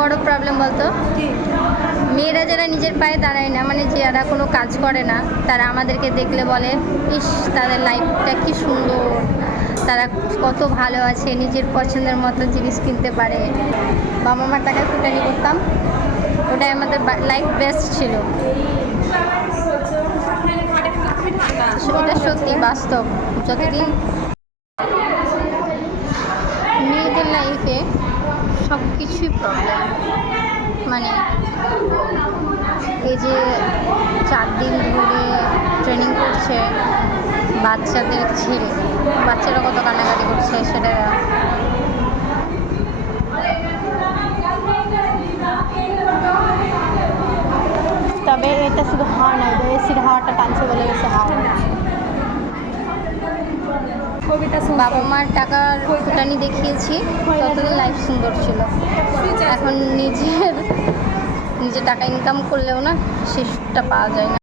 বড় প্রবলেম বলতো, মেয়েরা যারা নিজের পায়ে দাঁড়ায় না, মানে যারা কোনো কাজ করে না, তারা আমাদেরকে দেখলে বলে ইস তাদের লাইফটা কি সুন্দর, তারা কত ভালো আছে, নিজের পছন্দের মতো জিনিস কিনতে পারে। বাবা মার টাকায় ফুটানি করতাম, ওটাই আমাদের লাইফ বেস্ট ছিল। এটা সত্যি বাস্তব। যতদিন মেয়েদের লাইফে সব কিছুই প্রবলেম, মানে এই যে 4 দিন ধরে ট্রেনিং করছে বাচ্চাদের ছেড়ে, বাচ্চারা কত কান্নাকাটি করছে সেটা। তবে এটা শুধু হাওয়া নয়, এসির হাওয়াটা টানছে বলে গেছে হাওয়া। বাবা মার টাকার ফুটানি দেখিয়েছি, ততদিন লাইফ সুন্দর ছিল। এখন নিজে টাকা ইনকাম করলেও না সে সুখটা পাওয়া যায় না।